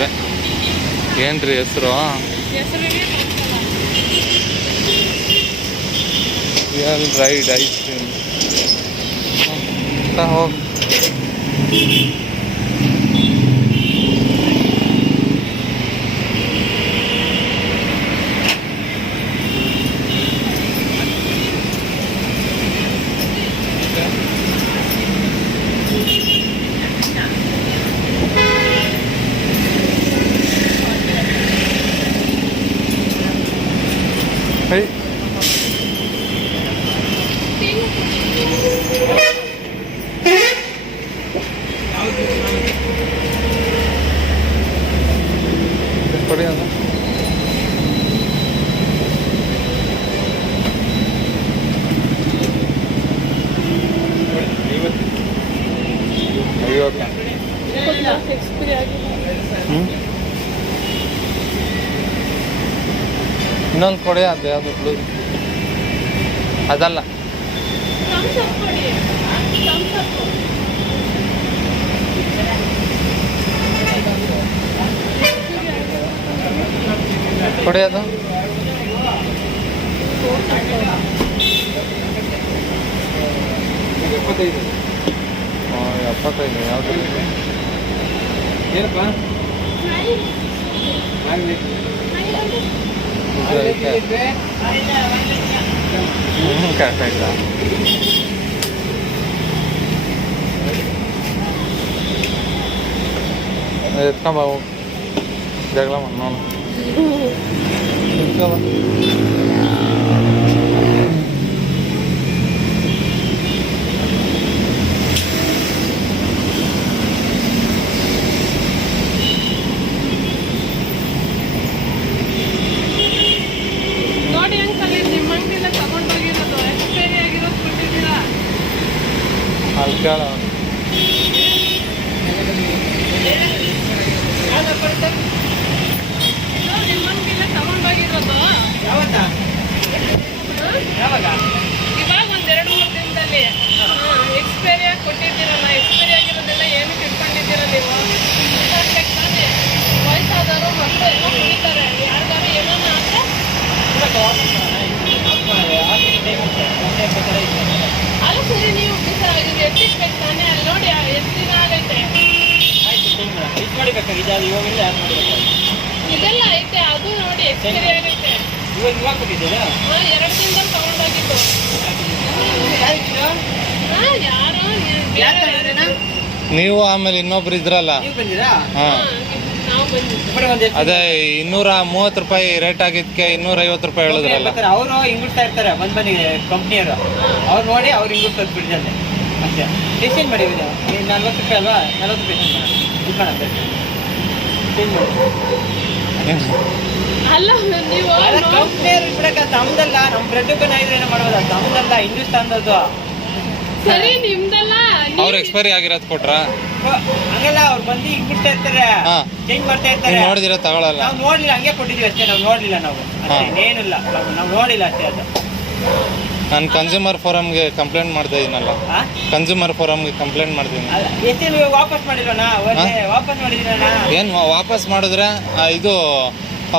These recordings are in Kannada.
ಇದೆ. ಏನ್ರಿ ಹೆಸರು? Real ride ice cream. ಹೋಗಿ ಕೊಡಿ ಅದು. ಇನ್ನೊಂದು ಕೊಡಿ. ಅದು ಯಾವುದು ಬ್ಲೂ ಅದಲ್ಲ. ಕೊಡಿ ಅದು. 75 ಯಾವುದು ಏನಪ್ಪ? ಕರೆಕ್ಟ್. ಎತ್ಕೊಂಬ ಜಗಳ ನೋಡು. ನೋಡಿ ಅಂಕಲ್, ನಿಮ್ಮ ಅಂಗಡಿಯಿಂದ ತಗೊಂಡೋಗಿರೋದು ಎಕ್ಸ್ಪೈರಿ ಆಗಿರೋದು ಕೊಟ್ಟಿದ್ದೀರಾ? ಅಲ್ಲಿ ಕೇಳ. ನಿಮ್ಮ ಅಂಗಡಿಯಿಂದ ತಗೊಂಡೋಗಿರೋದು ಇವಾಗ ಒಂದು 2-3 ದಿನದಲ್ಲಿ ಎಕ್ಸ್ಪೈರಿ ಆಗಿ ಕೊಟ್ಟಿದ್ದೀರಲ್ಲ. ಎಕ್ಸ್ಪೈರಿ ಆಗಿರೋದೆಲ್ಲ ಏನಕ್ಕೆ ಇಟ್ಕೊಂಡಿದ್ದೀರ ನೀವು? ತಾನೇ ವಯಸ್ಸಾದವರು ಮಕ್ಕಳು ಎಲ್ಲ ಕುಡಿತಾರೆ. ಯಾರಿಗಾರು ಏನಾನ ಆದರೆ ಅಲ್ಲ ಸರಿ, ನೀವು ಎತ್ತಿಸ್ಬೇಕು ತಾನೇ. ಅಲ್ಲಿ ನೋಡಿ ಎಷ್ಟು ದಿನ ಆಗೈತೆ. ಇದೆಲ್ಲ ಐತೆ, ಅದು ನೋಡಿ ಎಕ್ಸ್ಪೈರಿ ಆಗೈತೆ. 2 ದಿನದಲ್ಲಿ ತಗೊಂಡೋಗಿದ್ದು. ಯಾರು ನೀವು ಆಮೇಲೆ ಇನ್ನೊಬ್ರು ಇದ್ರಲ್ಲ? ಹಾಂ, ಅದೇ 230 ರೂಪಾಯಿ ರೇಟ್ ಆಗಿದ್ದಕ್ಕೆ 250 ರೂಪಾಯಿ ಹೇಳಿದ್ರಲ್ಲ. ಅವರು ಹಿಂಗುಡ್ತಾ ಇರ್ತಾರೆ ಬನ್ನಿ ಕಂಪ್ನಿಯವರು. ಅವ್ರು ನೋಡಿ ಅವ್ರು ಹಿಂಗುಡ್ ಬಿಡ್ತಾರೆ ಅಷ್ಟೇ. ಡಿಸೈನ್ ಮಾಡಿ 40 ರೂಪಾಯಿ ಅಲ್ವಾ? 40 ರೂಪಾಯಿ ಇದು ಮಾಡತ್ತೆ. ಅಲ್ಲ ನೀವು ಕಂಪ್ನಿಯವ್ರು ಬಿಡಕ್ಕ ತಮ್ದಲ್ಲ. ನಮ್ಮ ಬ್ರೆಡ್ ಏನ ಮಾಡ್ಬೋದ? ತಮ್ದಲ್ಲ, ಹಿಂದೂಸ್ತಾನ್ದದ್ದು. ಸರಿ ನಿಮ್ದಲ್ಲ. ಅವ್ರು ಎಕ್ಸ್ಪೈರಿ ಆಗಿರೋದು ಕೊಟ್ರ? ಹಂಗಲ್ಲ, ಅವ್ರು ಬಂದು ಹಿಂಗ್ ಬಿಡ್ತಾ ಇರ್ತಾರೆ, ಚೇಂಜ್ ಮಾಡ್ತಾ ಇರ್ತಾರೆ. ನೋಡಿದಿರ ತಗೊಳಲ್ಲ? ನಾವು ನೋಡ್ಲಿಲ್ಲ, ಹಂಗೆ ಕೊಟ್ಟಿದ್ವಿ ಅಷ್ಟೇ. ನಾವು ನೋಡ್ಲಿಲ್ಲ, ನಾವು ಏನಿಲ್ಲ, ನಾವು ನೋಡಿಲ್ಲ ಅಷ್ಟೇ. ಅದು ನಾನು ಕನ್ಸ್ಯೂಮರ್ ಫೋರಮ್ಗೆ ಕಂಪ್ಲೇಂಟ್ ಮಾಡ್ತಾ ಇದೀನಲ್ಲ. ಕನ್ಸ್ಯೂಮರ್ ಫೋರಮ್ಗೆ ಕಂಪ್ಲೇಂಟ್ ಮಾಡ್ತೀನಿ. ಎಷ್ಟು ವಾಪಸ್ ಮಾಡಿಲ್ವಣ್ಣ? ವಾಪಸ್ ಮಾಡಿದ್ರಣ್ಣ. ಏನು ವಾಪಸ್ ಮಾಡಿದ್ರೆ ಇದು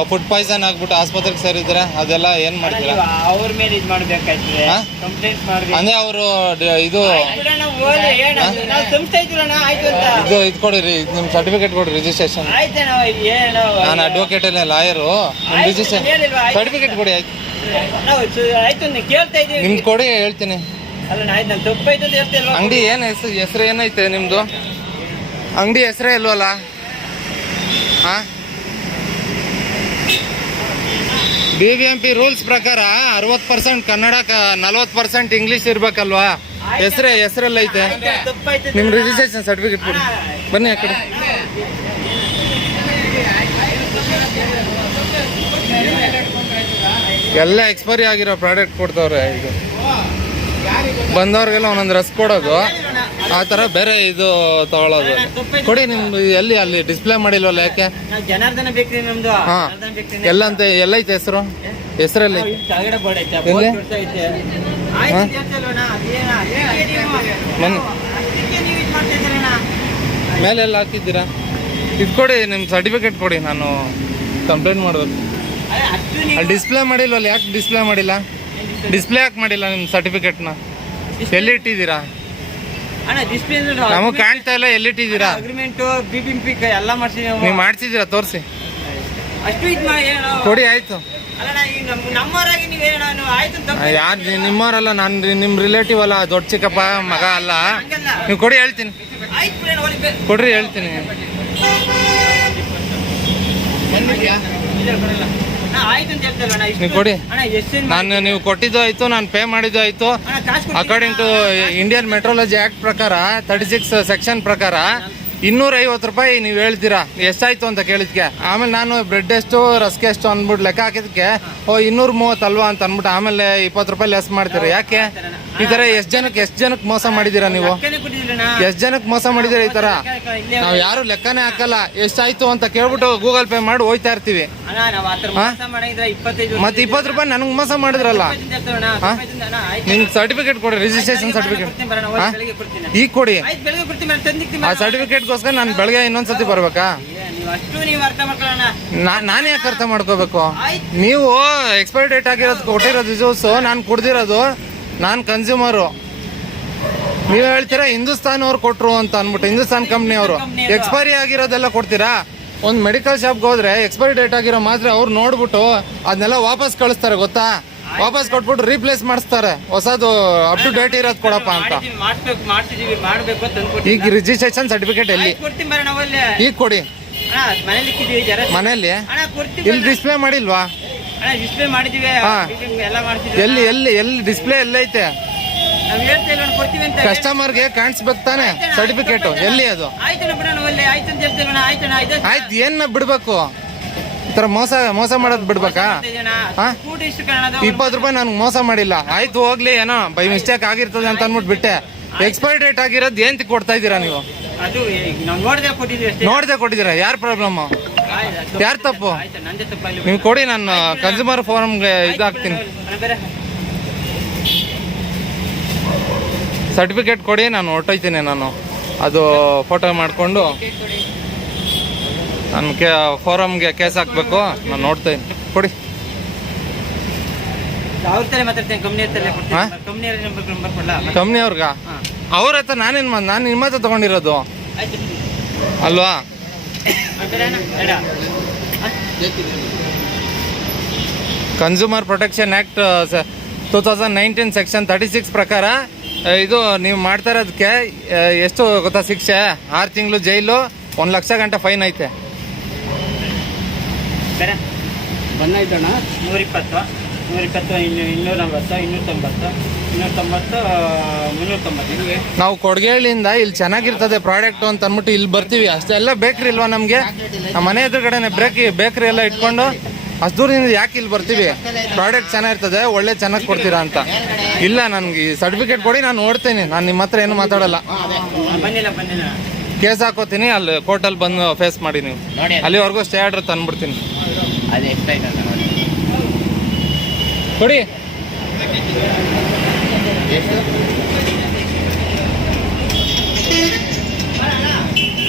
ಫುಡ್ ಪಾಯ್ಸನ್ ಆಗ್ಬಿಟ್ಟು ಆಸ್ಪತ್ರೆಗೆ ಸೇರಿದ್ರೆ ಅದೆಲ್ಲ ಏನು ಮಾಡ್ತೀರಾ? ಅವ್ರ ಮೇಲೆ ಇದು ಮಾಡ್ಬೇಕಾಯ್ತದೆ, ಕಂಪ್ಲೇಂಟ್ ಮಾಡ್ಬೇಕು. ಅಂದ್ರೆ ಅವರು ಇದು ಇದು ಕೊಡಿರಿ, ನಿಮ್ಮ ಸರ್ಟಿಫಿಕೇಟ್ ಕೊಡಿ, ರಿಜಿಸ್ಟ್ರೇಷನ್. ನಾನು ಅಡ್ವೊಕೇಟ್ ಅಲ್ಲೇ ಲಾಯರು. ರಿಜಿಸ್ಟ್ರೇಷನ್ ಸರ್ಟಿಫಿಕೇಟ್ ಕೊಡಿ. ಆಯ್ತು ಆಯ್ತು, ಕೇಳ್ತಾ ಇದ್ದೀವಿ. ನಿಮ್ದು ಕೊಡಿ, ಹೇಳ್ತೀನಿ. ಅಲ್ಲ ನಾನು ತಪ್ಪಾಯ್ತು ಅಂತ ಹೇಳ್ತಾ ಇಲ್ವಾ? ಅಂಗಡಿ ಏನು ಹೆಸರು ಏನೈತೆ ನಿಮ್ಮದು? ಅಂಗಡಿ ಹೆಸರೇ ಇಲ್ವಲ್ಲ? ಹಾಂ, BBMP ರೂಲ್ಸ್ ಪ್ರಕಾರ 60% ಕನ್ನಡ, 40% ಇಂಗ್ಲೀಷ್ ಇರ್ಬೇಕಲ್ವಾ? ಹೆಸರೆಲ್ಲ ಐತೆ. ನಿಮ್ಮ ರಿಜಿಸ್ಟ್ರೇಷನ್ ಸರ್ಟಿಫಿಕೇಟ್ ಕೊಡಿ. ಬನ್ನಿ ಆ ಕಡೆ. ಎಲ್ಲ ಎಕ್ಸ್ಪೈರಿ ಆಗಿರೋ ಪ್ರಾಡಕ್ಟ್ ಕೊಡ್ತವ್ರೆ. ಇದು ಬಂದವ್ರಿಗೆಲ್ಲ ಒಂದೊಂದು ರಸ್ ಕೊಡೋದು, ಆ ಥರ ಬೇರೆ ಇದು ತಗೊಳ್ಳೋದು. ಕೊಡಿ. ನಿಮ್ದು ಎಲ್ಲಿ ಅಲ್ಲಿ ಡಿಸ್ಪ್ಲೇ ಮಾಡಿಲ್ವಲ್ಲ? ಯಾಕೆ? ಜನಾರ್ದನ ಬೇಕ್ರಿ ನಮ್ದು. ಹಾಂ, ಎಲ್ಲಂತ ಎಲ್ಲೈತೆ ಹೆಸರು? ಹೆಸರಲ್ಲಿ ಮೇಲೆಲ್ಲ ಹಾಕಿದ್ದೀರಾ? ಇದು ಕೊಡಿ, ನಿಮ್ಮ ಸರ್ಟಿಫಿಕೇಟ್ ಕೊಡಿ, ನಾನು ಕಂಪ್ಲೇಂಟ್ ಮಾಡಬೇಕು. ಅಷ್ಟು ಅಲ್ಲಿ ಡಿಸ್ಪ್ಲೇ ಮಾಡಿಲ್ವಲ್ಲ, ಯಾಕೆ ಡಿಸ್ಪ್ಲೇ ಮಾಡಿಲ್ಲ? ಡಿಸ್ಪ್ಲೇ ಯಾಕೆ ಮಾಡಿಲ್ಲ ನಿಮ್ಮ ಸರ್ಟಿಫಿಕೇಟ್ನ? ಎಲ್ಲಿ ಇಟ್ಟಿದ್ದೀರಾ? ಅಣ್ಣ ಡಿಸ್ಪ್ಲೇ ನಮಗೆ ಕಾಣ್ತಾ ಇಲ್ಲ, ಎಲ್ಲಿ ಇಟ್ಟಿದ್ದೀರಾ? ಅಗ್ರಿಮೆಂಟು BBMP ಎಲ್ಲ ಮಾಡ್ಸಿದ್ದೀವಿ ನಾವು. ನೀವು ಮಾಡ್ಸಿದ್ದೀರಾ? ತೋರಿಸಿ, ಅಷ್ಟು ಇದು ಮಾಡಿ ಏನೋ ಕೊಡಿ. ಆಯಿತು. ಅಲ್ಲ ಈಗ ನಮ್ಮವರಾಗಿ ನೀವೇನು ಆಯ್ತು ಅಂತ ಯಾರು ನಿಮ್ಮವರಲ್ಲ, ನಾನು ನಿಮ್ಮ ರಿಲೇಟಿವ್ ಅಲ್ಲ, ದೊಡ್ಡ ಚಿಕ್ಕಪ್ಪ ಮಗ ಅಲ್ಲ. ಹಂಗಲ್ಲ. ನೀವು ಕೊಡಿ, ಹೇಳ್ತೀನಿ. ಆಯ್ತು ಬಿಡೋಣ, ಹೋಗ್ಲಿ ಬೇ. ಕೊಡ್ರಿ, ಹೇಳ್ತೀನಿ. ಇಲ್ಲ ಬರಲ್ಲ. ಅಣ್ಣ ಆಯ್ತು ಅಂತ ಹೇಳ್ತಲ್ಲ ಅಣ್ಣ, ಇಷ್ಟು ನೀವು ಕೊಡಿ. ಅಣ್ಣ ಎಷ್ಟು ನಾನು ನೀವು ಕೊಟ್ಟಿದ್ದು ಆಯಿತು, ನಾನು ಪೇ ಮಾಡಿದ್ದು ಆಯಿತು. ಅಣ್ಣ ಕಾಸು ಕೊಡ್ತೀನಿ. According to Indian metrology act ಪ್ರಕಾರ 36 ಸೆಕ್ಷನ್ ಪ್ರಕಾರ 250 ರೂಪಾಯಿ ನೀವು ಹೇಳ್ತೀರಾ. ಎಷ್ಟಾಯ್ತು ಅಂತ ಕೇಳಿದ್ಕೆ ಆಮೇಲೆ ನಾನು ಬ್ರೆಡ್ ಎಷ್ಟು ರಸ್ಕೆ ಎಷ್ಟು ಅಂದ್ಬಿಟ್ಟು ಲೆಕ್ಕ ಹಾಕಿದ್ಕೆ 230 ಅಲ್ವಾ ಅಂತ ಅಂದ್ಬಿಟ್ಟು ಆಮೇಲೆ 20 ರೂಪಾಯಿ ಲೆಸ್ ಮಾಡ್ತೀರಾ. ಯಾಕೆ ಈ ಥರ? ಎಷ್ಟು ಜನಕ್ಕೆ ಮೋಸ ಮಾಡಿದ್ದೀರಾ ನೀವು? ಲೆಕ್ಕನೇ ಕೊಟ್ಟಿದ್ದಿಲ್ಲಣ್ಣ. ಎಷ್ಟು ಜನಕ್ಕೆ ಮೋಸ ಮಾಡಿದ್ದೀರಾ ಈ ಥರ? ನಾವು ಯಾರು ಲೆಕ್ಕನೇ ಹಾಕಲ್ಲ. ಎಷ್ಟಾಯ್ತು ಅಂತ ಕೇಳ್ಬಿಟ್ಟು ಗೂಗಲ್ ಪೇ ಮಾಡಿ ಹೋಯ್ತಾ ಇರ್ತೀವಿ. ಅಣ್ಣ ನಾವು ಆ ಥರ ಮೋಸ ಮಾಡಿದ್ರೆ 25 ಮತ್ತೆ 20 ರೂಪಾಯಿ ನನಗೆ ಮೋಸ ಮಾಡಿದ್ರಲ್ಲ. ಹಾ? ನಿಮ್ಗೆ ಸರ್ಟಿಫಿಕೇಟ್ ಕೊಡಿ, ರಿಜಿಸ್ಟ್ರೇಷನ್ ಸರ್ಟಿಫಿಕೇಟ್. ಈಗ ಕೊಡಿ. ಆಯ್ತು ಬೆಳಗ್ಗೆ ಕೊಡ್ತೀನಿ ಮೇಡಮ್, ತಂದಿಕ್ತೀನಿ ಆ ಸರ್ಟಿಫಿಕೇಟ್ಗೋಸ್ಕರ ನಾನು ಬೆಳಗ್ಗೆ ಇನ್ನೊಂದ್ಸತಿ ಬರ್ಬೇಕಾ? ನೀವು ಅಷ್ಟು ನೀವು ಅರ್ಥ ಮಾಡ್ಕೊಳ್ಳೋಣ. ನಾನು ಯಾಕೆ ಅರ್ಥ ಮಾಡ್ಕೋಬೇಕು? ನೀವು ಎಕ್ಸ್ಪೈರಿ ಡೇಟ್ ಆಗಿರೋದು ಕೊಟ್ಟಿರೋದು ಜ್ಯೂಸು, ನಾನು ಕುಡ್ದಿರೋದು, ನಾನು ಕನ್ಸ್ಯೂಮರು. ನೀವು ಹೇಳ್ತೀರಾ ಹಿಂದೂಸ್ತಾನ್ ಅವ್ರು ಕೊಟ್ರು ಅಂತ ಅಂದ್ಬಿಟ್ಟು, ಹಿಂದೂಸ್ತಾನ್ ಕಂಪ್ನಿ ಅವರು. ಎಕ್ಸ್ಪೈರಿ ಆಗಿರೋದೆಲ್ಲ ಕೊಡ್ತೀರಾ? ಒಂದು ಮೆಡಿಕಲ್ ಶಾಪ್ಗೆ ಹೋದ್ರೆ ಎಕ್ಸ್ಪೈರಿ ಡೇಟ್ ಆಗಿರೋ ಮಾತ್ರ ಅವ್ರು ನೋಡ್ಬಿಟ್ಟು ಅದನ್ನೆಲ್ಲ ವಾಪಸ್ ಕಳಿಸ್ತಾರೆ, ಗೊತ್ತಾ? ವಾಪಸ್ ಕೊಟ್ಬಿಟ್ಟು ರೀಪ್ಲೇಸ್ ಮಾಡಿಸ್ತಾರೆ, ಹೊಸದು ಅಪ್ ಟು ಡೇಟ್ ಇರೋದು ಕೊಡಪ್ಪ ಅಂತ. ಮಾಡ್ತಿದೀವಿ ಮಾಡಬೇಕು ಅಂತ ಅನ್ಕೊಡ್ತೀನಿ. ಈಗ ರಿಜಿಸ್ಟ್ರೇಷನ್ ಸರ್ಟಿಫಿಕೇಟ್ ಎಲ್ಲಿ? ಕೊಡ್ತೀನಿ ಬರೋಣ ನಾವಲ್ಲೇ. ಈಗ ಕೊಡಿ. ಅಣ್ಣ ಮನೇಲಿ ಇಕ್ಕಿದೀವಿ ಜರ. ಮನೆಯಲ್ಲಿ ಅಣ್ಣ ಕೊಡ್ತೀವಿ. ಇಲ್ಲಿ ಡಿಸ್ಪ್ಲೇ ಮಾಡಿಲ್ವಾ? ಅಣ್ಣ ಡಿಸ್ಪ್ಲೇ ಮಾಡಿದೀವಿ, ಹಾ. ಎಲ್ಲ ಮಾಡ್ತಿದ್ವಿ. ಎಲ್ಲಿ ಡಿಸ್ಪ್ಲೇ ಎಲ್ಲೈತೆ? ನಾವು ಹೇಳ್ತಾ ಇಲ್ಲ ಕೊಡ್ತೀವಿ ಅಂತ. ಕಸ್ಟಮರ್ಗೆ ಕಾಣಿಸ್ಬೇಕು ತಾನೆ ಸರ್ಟಿಫಿಕೇಟ್, ಎಲ್ಲಿ ಅದು? ಆಯ್ತಣ್ಣ ಬಿಡೋಣ ಒಳ್ಳೆ ಆಯ್ತು ಅಂತ ಹೇಳ್ತೇವೆ. ಆಯ್ತಣ್ಣ ಆಯ್ತು, ಏನ ಬಿಡ್ಬೇಕು? ಈ ಥರ ಮೋಸ ಮಾಡೋದು ಬಿಡ್ಬೇಕಾ? ಹಾ? 20 ರೂಪಾಯಿ ನನಗೆ ಮೋಸ ಮಾಡಿಲ್ಲ. ಆಯ್ತು ಹೋಗ್ಲಿ, ಏನೋ ಬೈ ಮಿಸ್ಟೇಕ್ ಆಗಿರ್ತದೆ ಅಂತ ಅಂದ್ಬಿಟ್ಟು ಬಿಟ್ಟೆ. ಎಕ್ಸ್ಪೈರಿ ಡೇಟ್ ಆಗಿರೋದು ಏನ್ ಕೊಡ್ತಾ ಇದ್ದೀರಾ ನೀವು? ಅದು ನಾವು ನೋಡ್ದೆ ಕೊಟ್ಟಿದ್ವಿ ಅಷ್ಟೇ. ನೋಡ್ದೆ ಕೊಟ್ಟಿದ್ದೀರಾ? ಯಾರು ಪ್ರಾಬ್ಲಮ್? ಆಯ್ತು, ಯಾರು ತಪ್ಪು? ಆಯ್ತು, ನಂದೇ ತಪ್ಪಲ್ಲಿ. ನೀವು ಕೊಡಿ, ನಾನು ಕನ್ಸ್ಯೂಮರ್ ಫೋರಮ್ಗೆ ಇದಾಗ್ತೀನಿ. ಬೇರೆ ಸರ್ಟಿಫಿಕೇಟ್ ಕೊಡಿ, ನಾನು ಹೊರಟೋಯ್ತೀನಿ. ನಾನು ಅದು ಫೋಟೋ ಮಾಡಿಕೊಂಡು ನಾನು ಫೋರಮ್ಗೆ ಕೇಸ್ ಹಾಕ್ಬೇಕು. ನಾನು ನೋಡ್ತೀನಿ, ಕೊಡಿ. ಅವ್ರ ತರ ಮಾತಾಡ್ತೇನೆ, ಕಂಪ್ನಿ ಹತ್ರ ಹಾ? ಕಂಪ್ನಿ ನಂಬರ್ ಕೊಡಲ್ಲ. ಕಂಪ್ನಿಯವ್ರಿಗ? ಅವ್ರ ಹತ್ರ ನಾನು ನಿಮ್ಮ ಹತ್ರ ತೊಗೊಂಡಿರೋದು ಆಯ್ತು ಅಲ್ವಾ? ಬೇರೆನಾ? ಬೇಡ. ಕನ್ಸ್ಯೂಮರ್ ಪ್ರೊಟೆಕ್ಷನ್ ಆ್ಯಕ್ಟ್ 2019 ಸೆಕ್ಷನ್ 36 ಪ್ರಕಾರ ಇದು ನೀವು ಮಾಡ್ತಾ ಇರೋದಕ್ಕೆ ಎಷ್ಟು ಗೊತ್ತಾ ಶಿಕ್ಷೆ? 6 ತಿಂಗಳು ಜೈಲು, 1 ಲಕ್ಷ ಗಂಟೆ ಫೈನ್ ಐತೆ. ಬೇರೆ ಬಂದಾಯ್ತಣ್ಣ. 120, 240, 290, 290, 390. ನಾವು ಕೊಡಗೇಳಿಂದ ಇಲ್ಲಿ ಚೆನ್ನಾಗಿರ್ತದೆ ಪ್ರಾಡಕ್ಟ್ ಅಂತ ಅಂದ್ಬಿಟ್ಟು ಇಲ್ಲಿ ಬರ್ತೀವಿ ಅಷ್ಟೇ. ಎಲ್ಲ ಬೇಕ್ರಿ ಇಲ್ವಾ ನಮಗೆ? ನಮ್ಮ ಮನೆ ಎದುರುಗಡೆನೆ ಬೇಕ್ರಿ ಎಲ್ಲ ಇಟ್ಕೊಂಡು ಅಷ್ಟು ದೂರದಿಂದ ಯಾಕೆ ಇಲ್ಲಿ ಬರ್ತೀವಿ? ಪ್ರಾಡಕ್ಟ್ ಚೆನ್ನಾಗಿರ್ತದೆ, ಚೆನ್ನಾಗಿ ಕೊಡ್ತೀರಾ ಅಂತ. ಇಲ್ಲ, ನನಗೆ ಈ ಸರ್ಟಿಫಿಕೇಟ್ ಕೊಡಿ, ನಾನು ನೋಡ್ತೀನಿ. ನಾನು ನಿಮ್ಮ ಹತ್ರ ಏನು ಮಾತಾಡಲ್ಲ. ಬಂದಿಲ್ಲ. ಕೇಸ್ ಹಾಕೋತೀನಿ, ಅಲ್ಲಿ ಕೋರ್ಟಲ್ಲಿ ಬಂದು ಫೇಸ್ ಮಾಡಿ ನೀವು. ಅಲ್ಲಿವರೆಗೂ ಸ್ಟೇ ಆರ್ಡರ್ ತಂದ್ಬಿಡ್ತೀನಿ. ಅದು ಎಷ್ಟಾಯ್ತು ಅಂತ ನೋಡಿ. ಕೊಡಿ.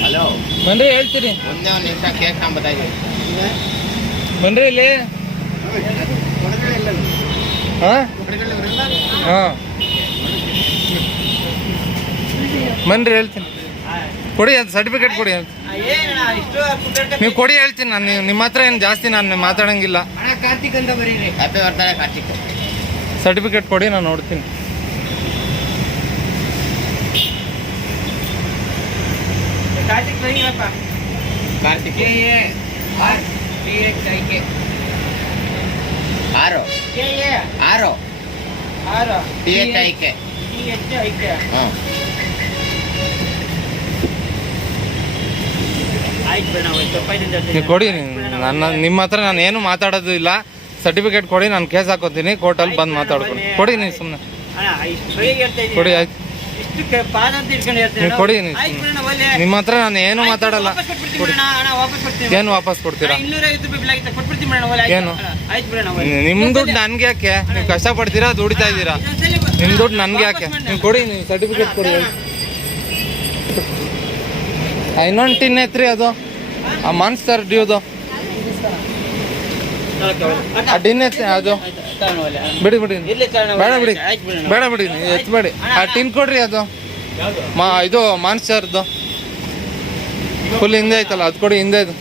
ಹಲೋ ಬನ್ರಿ, ಹೇಳ್ತೀನಿ. ಒಂದೇ ಒಂದು ನಿಮಿಷ ಕೇಕ್ ತಗೊಂಬತ್ತಾಯಿದ್ದೀವಿ. ಬನ್ರಿ ಇಲ್ಲಿ. ಹಾಂ ಹಾಂ ಬನ್ರಿ, ಹೇಳ್ತೀನಿ. ಕೊಡಿ, ಅದು ಸರ್ಟಿಫಿಕೇಟ್ ಕೊಡಿ. ನೀವು ಕೊಡಿ, ಹೇಳ್ತೀನಿ. ನಾನು ನಿಮ್ಮ ಹತ್ರ ಏನು ಜಾಸ್ತಿ ನಾನು ಮಾತಾಡಂಗಿಲ್ಲ. ಕಾರ್ತಿಕ್ ಅಂತ ಬರೀರಿ. ಹ್ಯಾಪಿ ಬರ್ತಾರೆ ಕಾರ್ತಿಕ್. ಸರ್ಟಿಫಿಕೇಟ್ ಕೊಡಿ, ನಾನು ನೋಡ್ತೀನಿ. ಕಾರ್ತಿಕ್ ಬರೀರಪ್ಪ. ಕಾರ್ತಿಕ್ ಆರು THIK. ನೀವು ಕೊಡಿ. ನಿಮ್ಮ ಹತ್ರ ನಾನು ಏನು ಮಾತಾಡೋದು ಇಲ್ಲ. ಸರ್ಟಿಫಿಕೇಟ್ ಕೊಡಿ, ನಾನು ಕೇಸ್ ಹಾಕೋತೀನಿ. ಕೋರ್ಟಲ್ಲಿ ಬಂದು ಮಾತಾಡ್ಕೊಂಡು ಕೊಡಿ. ನೀವು ಸುಮ್ಮನೆ ಕೊಡಿ. ಆಯ್ತು, ನೀವು ಕೊಡಿ. ನೀವು ನಿಮ್ಮ ಹತ್ರ ನಾನು ಏನು ಮಾತಾಡಲ್ಲ. ಕೊಡಿ. ಏನು ವಾಪಸ್ ಕೊಡ್ತೀರಾ? ಏನು ನಿಮ್ಮ ದುಡ್ಡು ನನ್ಗೆ ಯಾಕೆ? ನೀವು ಕಷ್ಟಪಡ್ತೀರಾ, ದುಡಿತಾ ಇದ್ದೀರಾ. ನಿಮ್ಮ ದುಡ್ಡು ನನ್ಗೆ ಯಾಕೆ? ನೀವು ಕೊಡಿ, ನೀವು ಸರ್ಟಿಫಿಕೇಟ್ ಕೊಡಿ. ಇನ್ನೊಂದು ಟಿನ್ ಐತ್ರಿ, ಅದು ಆ ಮಾನ್ಸ್ಟರ್ ಡ್ಯೂದು ಆ ಡಿನ್ ಎತ್ತಿ ಅದು ಬಿಡಿ ಬಿಡಿ ಬೇಡ ಬಿಡಿ ಬೇಡ ಬಿಡಿ ಎತ್ಬೇಡಿ ಆ ಟಿನ್ ಕೊಡ್ರಿ ಅದು ಇದು ಮಾನ್ಸ್ಟರ್ದು ಫುಲ್ ಹಿಂದೆ ಐತಲ್ಲ ಅದು ಕೊಡಿ ಹಿಂದೆ ಇದು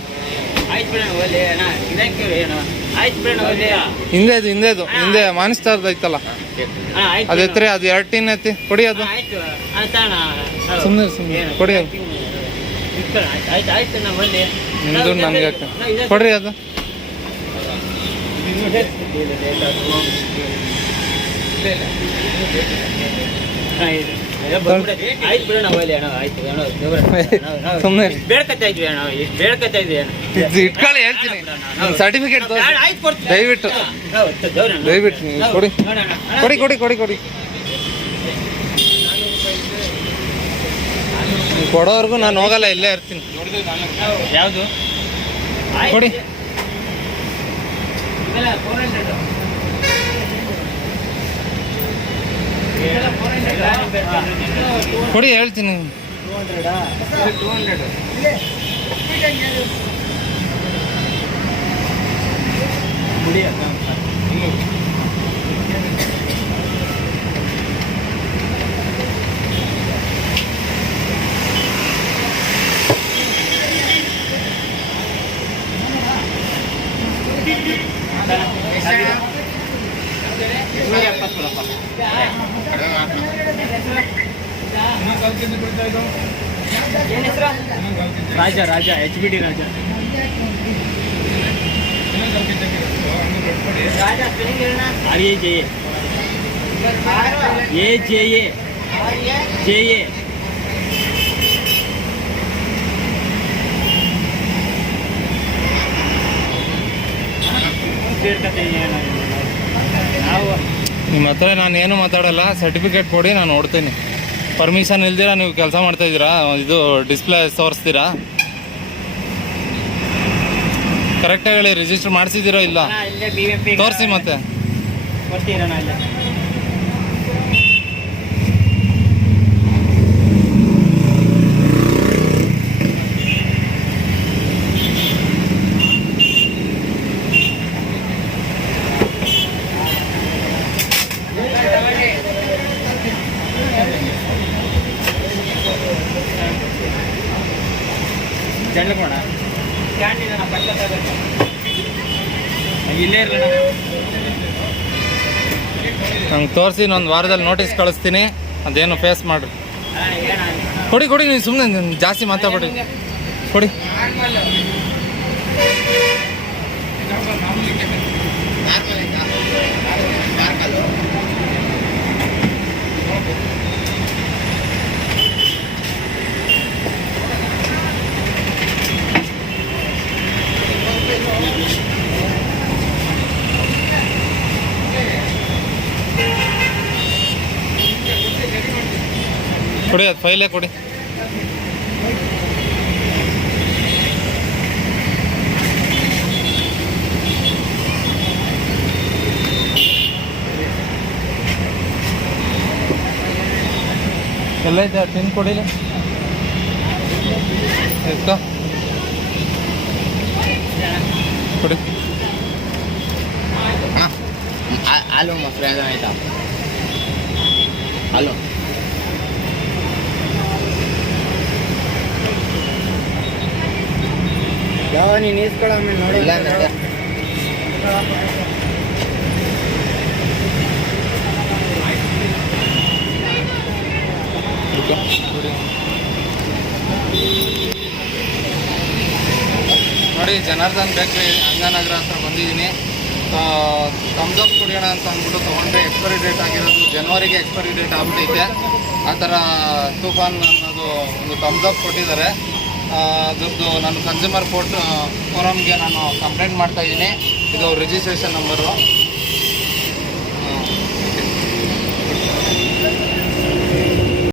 ಹಿಂದೆ ಮಾನ್ಸ್ಟರ್ದು ಐತಲ್ಲ ಅದು ಎತ್ತರಿ ಅದು 2 ಟಿನ್ ಎತ್ತಿ ಕೊಡಿ ಅದು ಸುಮ್ಮನೆ ಕೊಡಿ ಅದು ನಿಮ್ದು ನನಗೆ ಕೊಡ್ರಿ ಅದು ಸುಮ್ಮನೆ ಇಟ್ಕೊಳ್ಳಿ ಹೇಳ್ತೀನಿ ಸರ್ಟಿಫಿಕೇಟ್ ದಯವಿಟ್ಟು ದಯವಿಟ್ಟು ಕೊಡಿ ಕೊಡಿ ಕೊಡಿ ಕೊಡಿ ಕೊಡಿ ಕೊಡೋವರೆಗೂ ನಾನು ಹೋಗಲ್ಲ ಇಲ್ಲೇ ಇರ್ತೀನಿ ಯಾವುದು ಕೊಡಿ ಕೊಡಿ ಹೇಳ್ತೀನಿ ರಾಜ ರಾಜ HBD ರಾಜ RAJA AJA JA ನಿಮ್ಮ ಹತ್ರ ನಾನು ಏನು ಮಾತಾಡಲ್ಲ ಸರ್ಟಿಫಿಕೇಟ್ ಕೊಡಿ ನಾನು ನೋಡ್ತೀನಿ ಪರ್ಮಿಷನ್ ಇಲ್ದಿರಾ ನೀವು ಕೆಲಸ ಮಾಡ್ತಾ ಇದ್ದೀರಾ ಇದು ಡಿಸ್ಪ್ಲೇ ತೋರಿಸ್ತೀರಾ ಕರೆಕ್ಟಾಗಿ ಹೇಳಿ ರಿಜಿಸ್ಟರ್ ಮಾಡಿಸಿದ್ದೀರೋ ಇಲ್ಲ ತೋರಿಸಿ ಮತ್ತೆ ಜಂಡ್ಲಕೋಣ ಕ್ಯಾಂಟೀನ್ ಇಲ್ಲೇ ಇರಲ್ಲ ನಂಗೆ ತೋರಿಸಿ ಇನ್ನೊಂದು ವಾರದಲ್ಲಿ ನೋಟಿಸ್ ಕಳಿಸ್ತೀನಿ ಅದೇನು ಫೇಸ್ ಮಾಡಿರಿ ಕೊಡಿ ಕೊಡಿ ನೀವು ಸುಮ್ಮನೆ ಜಾಸ್ತಿ ಮಾತಾಡ್ಬೇಡಿ ಕೊಡಿ ಕೊಡಿ ಅದು ಫೈಲೇ ಕೊಡಿ ಎಲ್ಲ ಐತೆ ಟಿನ್ ಕೊಡಿಲ್ಲ ಎಷ್ಟೋ ಕೊಡಿ ಹಾಲು ಮೊಸರು ಆಯ್ತಾ ಹಾಲು ಯಾವ ನೀನು ಈಸ್ಕೊಳ್ಳೋ ನೋಡಿಲ್ಲ ನೋಡಿ ಜನಾರ್ದನ್ ಬೇಕ್ರಿ ಅಂಗನಗರ ಹತ್ರ ಬಂದಿದ್ದೀನಿ ಥಮ್ಸಪ್ ಕುಡಿಯೋಣ ಅಂತ ಅಂದ್ಬಿಟ್ಟು ತೊಗೊಂಡ್ರೆ ಎಕ್ಸ್ಪೈರಿ ಡೇಟ್ ಆಗಿರೋದು ಜನವರಿಗೆ ಎಕ್ಸ್ಪೈರಿ ಡೇಟ್ ಆಗ್ಬಿಟ್ಟೈತೆ ಆ ಥರ ತೂಫಾನ್ ಅನ್ನೋದು ಒಂದು ಥಮ್ಸಪ್ ಕೊಟ್ಟಿದ್ದಾರೆ ಅದ್ರದ್ದು ನಾನು ಕನ್ಸ್ಯೂಮರ್ ಕೋರ್ಟ್ ಫೋರಮ್ಗೆ ನಾನು ಕಂಪ್ಲೇಂಟ್ ಮಾಡ್ತಾಯಿದ್ದೀನಿ ಇದು ರಿಜಿಸ್ಟ್ರೇಷನ್ ನಂಬರು